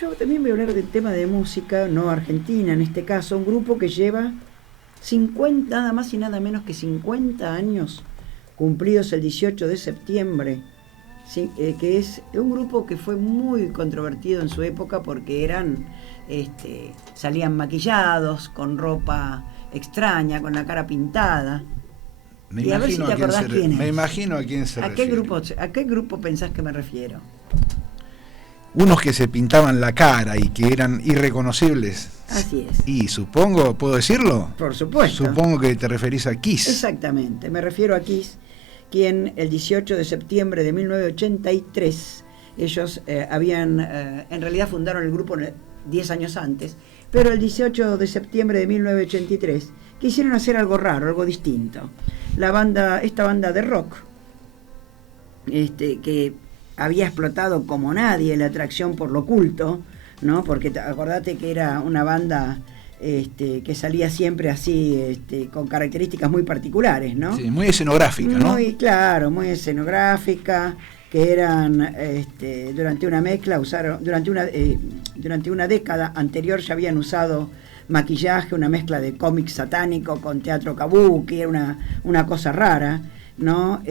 yo también voy a hablar del tema de música, no argentina en este caso, un grupo que lleva 50, nada más y nada menos que 50 años cumplidos el 18 de septiembre, ¿sí? Que es un grupo que fue muy controvertido en su época porque salían maquillados, con ropa extraña, con la cara pintada. Y a ver si te acordás quién es. Me imagino a quién se refiere. ¿A qué grupo pensás que me refiero? Unos que se pintaban la cara y que eran irreconocibles. Así es. Y supongo, ¿puedo decirlo? Por supuesto. Supongo que te referís a Kiss. Exactamente, me refiero a Kiss, quien el 18 de septiembre de 1983, ellos en realidad fundaron el grupo 10 años antes, pero el 18 de septiembre de 1983 quisieron hacer algo raro, algo distinto. Esta banda de rock, que había explotado como nadie la atracción por lo oculto, ¿no? Porque acordate que era una banda que salía siempre así, con características muy particulares, ¿no? Sí, muy escenográfica, ¿no? Muy, claro, muy escenográfica, que eran, durante una mezcla, durante una década anterior ya habían usado maquillaje, una mezcla de cómic satánico con teatro kabuki, era una cosa rara, ¿no?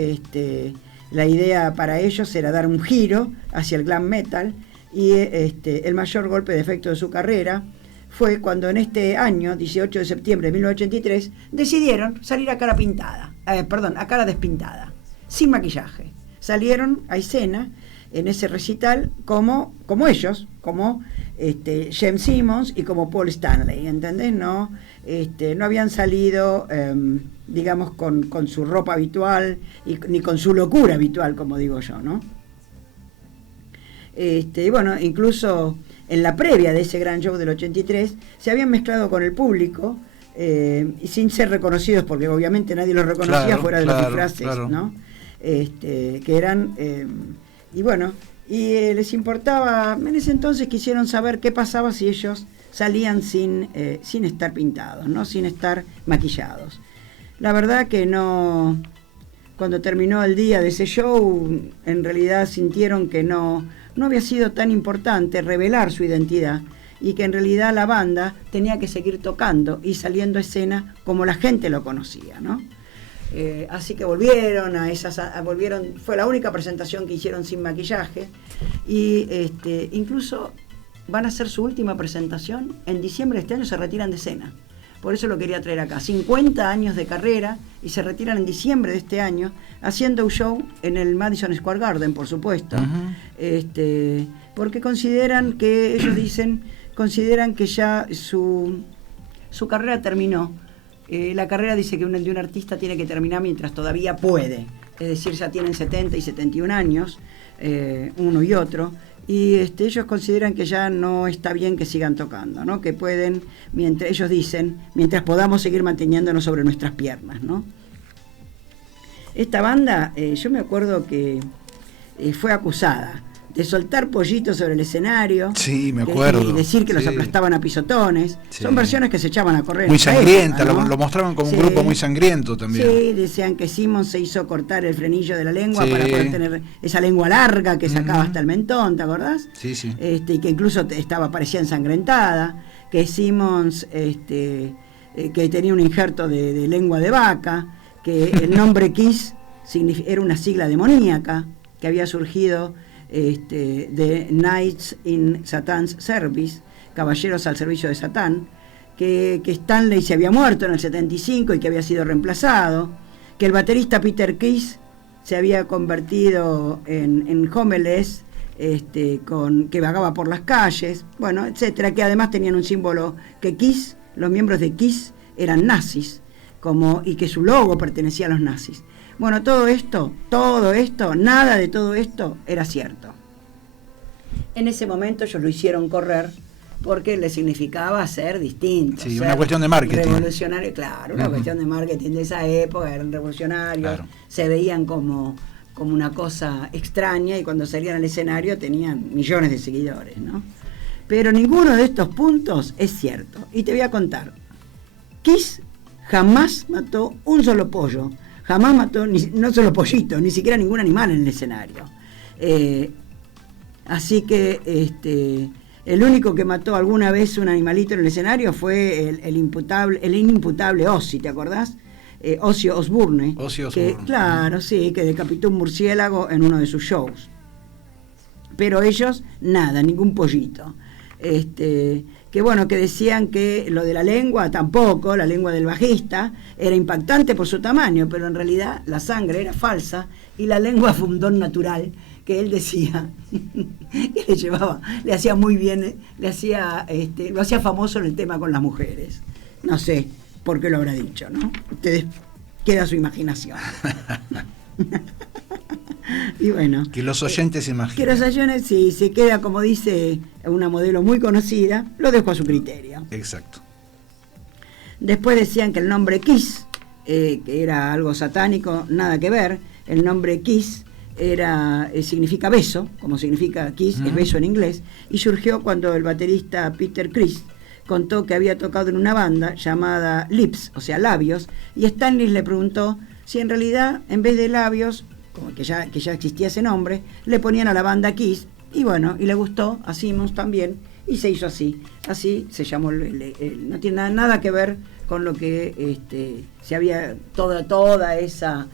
La idea para ellos era dar un giro hacia el glam metal, y el mayor golpe de efecto de su carrera fue cuando en este año, 18 de septiembre de 1983, decidieron salir a cara pintada, a cara despintada, sin maquillaje. Salieron a escena en ese recital como ellos, como Gene Simmons y como Paul Stanley, ¿entendés? No habían salido, digamos, con su ropa habitual ni con su locura habitual, como digo yo, ¿no? Bueno, incluso en la previa de ese gran show del 83 se habían mezclado con el público, y sin ser reconocidos, porque obviamente nadie los reconocía, claro, fuera de los disfraces, claro, ¿no? Que eran, y bueno, les importaba, en ese entonces quisieron saber qué pasaba si ellos salían sin estar pintados, ¿no? Sin estar maquillados. La verdad que no, cuando terminó el día de ese show, en realidad sintieron que no había sido tan importante revelar su identidad, y que en realidad la banda tenía que seguir tocando y saliendo a escena como la gente lo conocía, ¿no? Así que volvieron, fue la única presentación que hicieron sin maquillaje, y incluso van a hacer su última presentación en diciembre de este año, se retiran de escena. Por eso lo quería traer acá. 50 años de carrera y se retiran en diciembre de este año, haciendo un show en el Madison Square Garden, por supuesto. Uh-huh. Porque consideran que ya su carrera terminó. La carrera, dice que de un artista tiene que terminar mientras todavía puede. Es decir, ya tienen 70 y 71 años, uno y otro. Y ellos consideran que ya no está bien que sigan tocando, ¿no? Que pueden, ellos dicen, mientras podamos seguir manteniéndonos sobre nuestras piernas, ¿no? Esta banda, yo me acuerdo que fue acusada de soltar pollitos sobre el escenario. Sí, me acuerdo. Y decir que los aplastaban a pisotones. Sí. Son versiones que se echaban a correr. Muy sangrienta, ¿no? lo mostraban como un grupo muy sangriento también. Sí, decían que Simmons se hizo cortar el frenillo de la lengua para poder tener esa lengua larga que sacaba hasta el mentón, ¿te acordás? Sí, sí. Y que incluso parecía ensangrentada, que Simmons que tenía un injerto de lengua de vaca, que el nombre Kiss era una sigla demoníaca que había surgido de Knights in Satan's Service, caballeros al servicio de Satán, que Stanley se había muerto en el 75 y que había sido reemplazado, que el baterista Peter Kiss se había convertido en homeless, que vagaba por las calles, bueno, etcétera, que además tenían un símbolo que Kiss, los miembros de Kiss eran nazis, y que su logo pertenecía a los nazis. Bueno, todo esto, nada de todo esto era cierto. En ese momento ellos lo hicieron correr porque le significaba ser distinto. Sí, una cuestión de marketing. Revolucionario, claro, una cuestión de marketing de esa época, eran revolucionarios, claro. Se veían como una cosa extraña, y cuando salían al escenario tenían millones de seguidores, ¿no? Pero ninguno de estos puntos es cierto. Y te voy a contar. Kiss jamás mató un solo pollo. Jamás mató, no solo pollitos, ni siquiera ningún animal en el escenario. Así que El único que mató alguna vez un animalito en el escenario fue el inimputable Ozzy, ¿te acordás? Ozzy Osbourne. Ozzy Osbourne. Claro, sí, que decapitó un murciélago en uno de sus shows. Pero ellos, nada, ningún pollito. Que bueno, que decían que lo de la lengua tampoco, la lengua del bajista, era impactante por su tamaño, pero en realidad la sangre era falsa y la lengua fue un don natural que él decía que le hacía muy bien, lo hacía famoso en el tema con las mujeres. No sé por qué lo habrá dicho, ¿no? Ustedes, queda su imaginación. Y bueno, que los oyentes se imaginen. Que los oyentes, sí, se queda, como dice una modelo muy conocida, lo dejo a su criterio. Exacto. Después decían que el nombre Kiss, que era algo satánico, nada que ver. El nombre Kiss significa beso, como significa Kiss, es beso en inglés, y surgió cuando el baterista Peter Criss contó que había tocado en una banda llamada Lips, o sea, labios, y Stanley le preguntó si en realidad, en vez de labios, como que ya existía ese nombre, le ponían a la banda Kiss, y bueno, y le gustó a Simmons también, y se hizo así. Así se llamó, no tiene nada que ver con lo que se había, toda esa,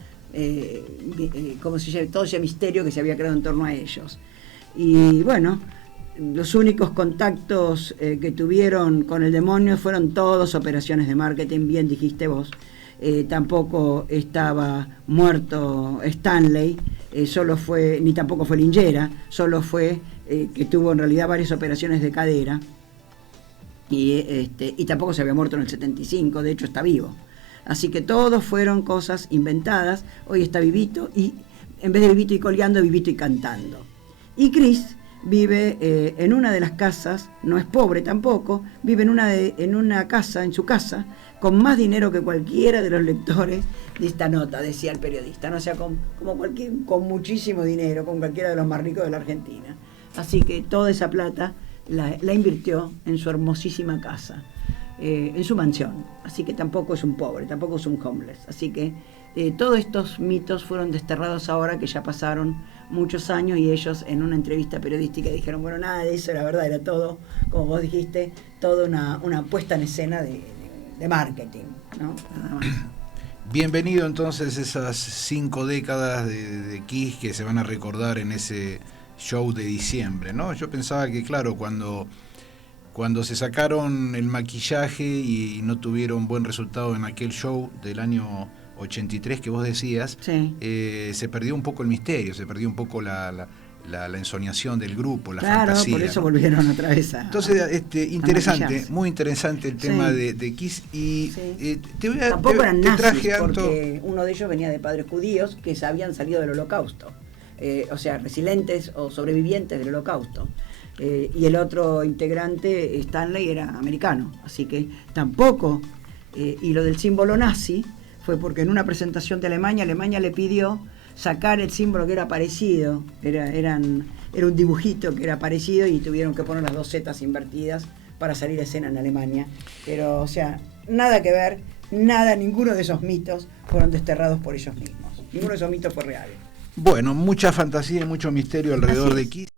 ¿cómo se llama? Todo ese misterio que se había creado en torno a ellos. Y bueno, los únicos contactos que tuvieron con el demonio fueron todas operaciones de marketing, bien dijiste vos. Tampoco estaba muerto Stanley, ni tampoco fue Lingera, solo fue que tuvo en realidad varias operaciones de cadera y tampoco se había muerto en el 75, de hecho está vivo. Así que todos fueron cosas inventadas. Hoy está vivito y en vez de vivito y coleando, vivito y cantando. Y Criss vive en una de las casas, no es pobre tampoco, vive en una casa, en su casa, con más dinero que cualquiera de los lectores de esta nota, decía el periodista, ¿no? O sea, con muchísimo dinero, con cualquiera de los más ricos de la Argentina. Así que toda esa plata la invirtió en su hermosísima casa, en su mansión. Así que tampoco es un pobre, tampoco es un homeless. Así que todos estos mitos fueron desterrados ahora que ya pasaron muchos años, y ellos en una entrevista periodística dijeron, bueno, nada de eso era verdad, era todo, como vos dijiste, toda una puesta en escena de marketing, ¿no? Nada más. Bienvenido entonces esas 5 décadas de Kiss que se van a recordar en ese show de diciembre, ¿no? Yo pensaba que, claro, cuando se sacaron el maquillaje y no tuvieron buen resultado en aquel show del año 83 que vos decías, sí. Se perdió un poco el misterio, se perdió un poco la ensoñación del grupo, la fantasía. Claro, por eso, ¿no? Volvieron otra vez a... Entonces, interesante, muy interesante el tema, sí, de Kiss. Y sí, tampoco eran nazis, porque uno de ellos venía de padres judíos que habían salido del Holocausto, o sea, resilientes o sobrevivientes del Holocausto. Y el otro integrante, Stanley, era americano, así que tampoco. Y lo del símbolo nazi fue porque en una presentación de Alemania le pidió sacar el símbolo que era parecido, era un dibujito que era parecido, y tuvieron que poner las 2 zetas invertidas para salir a escena en Alemania. Pero, o sea, nada que ver, ninguno de esos mitos fueron desterrados por ellos mismos. Ninguno de esos mitos fue real. Bueno, mucha fantasía y mucho misterio alrededor de Kiss.